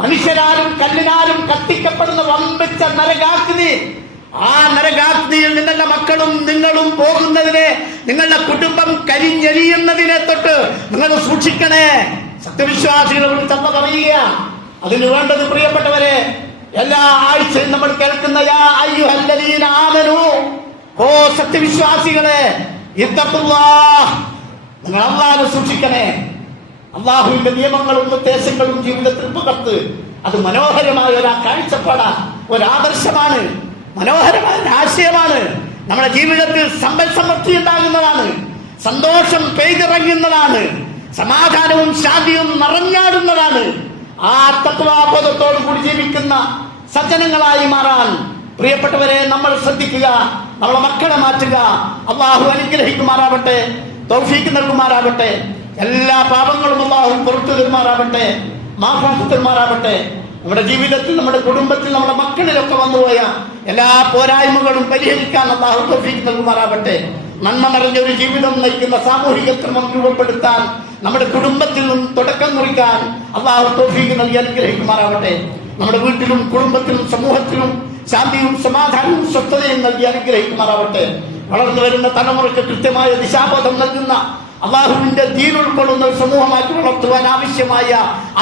മനുഷ്യരാലും കല്ലിനാലും കത്തിക്കപ്പെടുന്ന വമ്പിച്ച നരകാഗ്നി. ആ നരകാഗ്നിയിൽ നിങ്ങളുടെ മക്കളും നിങ്ങളും പോകുന്നതിനെ, നിങ്ങളുടെ കുടുംബം കരിഞ്ഞെരിയുന്നതിനെ തൊട്ട് നിങ്ങൾ സൂക്ഷിക്കണേ. സത്യവിശ്വാസികളെ വിളിച്ചമ്മ പറയുക. അതിന് വേണ്ടത് പ്രിയപ്പെട്ടവരെ, എല്ലാ ആഴ്ചയും നമ്മൾ കേൾക്കുന്ന യാ അയ്യുഹല്ലദീന ആമനൂ, ഓ സത്യവിശ്വാസികളെ, ഇത്തഖുല്ലാഹ്, നിങ്ങൾ അല്ലാഹുവിനെ സൂക്ഷിക്കണേ. അല്ലാഹുവിന്റെ നിയമങ്ങളും നിർദ്ദേശങ്ങളും ജീവിതത്തിൽ പകർത്ത്. അത് മനോഹരമായ ഒരു കാഴ്ചപ്പാടാണ്, ഒരു ആദർശമാണ്, മനോഹരമായ ഒരു ആശയമാണ്. നമ്മുടെ ജീവിതത്തിൽ സമ്പൽ സമൃദ്ധി ഉണ്ടാകുന്നതാണ്, സന്തോഷം പെയ്തിറങ്ങുന്നതാണ്, സമാധാനവും ശാന്തിയും നിറഞ്ഞാടുന്നതാണ്. ആ തത്വാബോധത്തോടു കൂടി ജീവിക്കുന്ന സജ്ജനങ്ങളായി മാറാൻ പ്രിയപ്പെട്ടവരെ നമ്മൾ ശ്രദ്ധിക്കുക. നമ്മളെ മക്കളെ മാറ്റുക. അള്ളാഹു അനുഗ്രഹിക്കുമാറാവട്ടെ, തൗഫീഖ് നൽകുമാറാവട്ടെ. എല്ലാ പാപങ്ങളും അള്ളാഹു പുറത്തു തരുമാറാവട്ടെ, മാഫാത്ത് തരുമാറാവട്ടെ. നമ്മുടെ ജീവിതത്തിൽ, നമ്മുടെ കുടുംബത്തിൽ, നമ്മുടെ മക്കളിലൊക്കെ വന്നുപോയ എല്ലാ പോരായ്മകളും പരിഹരിക്കാൻ അള്ളാഹു തൗഫീഖ് നൽകുമാറാവട്ടെ. നന്മ നിറഞ്ഞൊരു ജീവിതം നയിക്കുന്ന സാമൂഹിക ക്രമം രൂപപ്പെടുത്താൻ, നമ്മുടെ കുടുംബത്തിൽ നിന്നും തുടക്കം കുറിക്കാൻ അള്ളാഹു തൗഫീഖ് നൽകി അനുഗ്രഹിക്കുമാറാവട്ടെ. നമ്മുടെ വീട്ടിലും കുടുംബത്തിലും സമൂഹത്തിലും ശാന്തിയും സമാധാനവും സ്വസ്ഥതയും നൽകി അനുഗ്രഹിക്കുമാറാവട്ടെ. വളർന്നു വരുന്ന തലമുറയ്ക്ക് കൃത്യമായ ദിശാബോധം നൽകുന്ന, അള്ളാഹുവിന്റെ ദീൻ ഉൾക്കൊള്ളുന്ന ഒരു സമൂഹമാക്കി വളർത്തുവാൻ ആവശ്യമായ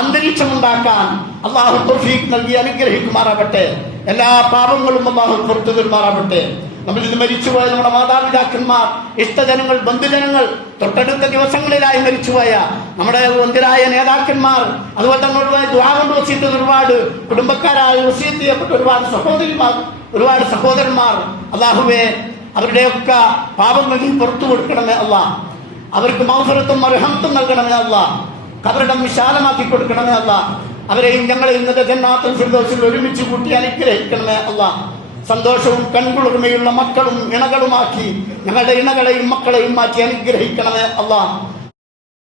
അന്തരീക്ഷം ഉണ്ടാക്കാൻ അള്ളാഹു തൗഫീഖ് നൽകി അനുഗ്രഹിക്കുമാറാവട്ടെ. എല്ലാ പാപങ്ങളും അള്ളാഹു പുറത്തു തരുമാറാവട്ടെ. നമ്മൾ ഇത് മരിച്ചുപോയ നമ്മുടെ മാതാപിതാക്കന്മാർ, ഇഷ്ടജനങ്ങൾ, ബന്ധുജനങ്ങൾ, തൊട്ടടുത്ത ദിവസങ്ങളിലായി മരിച്ചുപോയ നമ്മുടെ ഒന്നിരായ നേതാക്കന്മാർ, അതുപോലെ തന്നെ ദുആ കൊണ്ട് വസീയത്ത് ചെയ്ത ഒരുപാട് കുടുംബക്കാരായി വസീയത്ത് ചെയ്യപ്പെട്ട ഒരുപാട് സഹോദരിമാർ, ഒരുപാട് സഹോദരന്മാർ, അള്ളാഹുവേ, അവരുടെയൊക്കെ പാപങ്ങൾ നീ പുറത്തു കൊടുക്കണമേ അള്ളാഹ്. അവർക്ക് മഗ്ഫിറത്തും റഹ്മത്തും നൽകണമേ അള്ളാഹ്. ഖബറിടം വിശാലമാക്കി കൊടുക്കണമേ അള്ളാഹ്. അവരെയും ഞങ്ങളെയും ജന്നാത്തുൽ ഫിർദൗസിൽ ഒരുമിച്ച് കൂട്ടി അനുഗ്രഹിക്കണമേ അള്ളാഹ്. സന്തോഷവും കൺകുളിർമയുള്ള മക്കളും ഇണകളുമാക്കി ഞങ്ങളുടെ ഇണകളെയും മക്കളെയും മാറ്റി അനുഗ്രഹിക്കണമേ അള്ളാഹ്.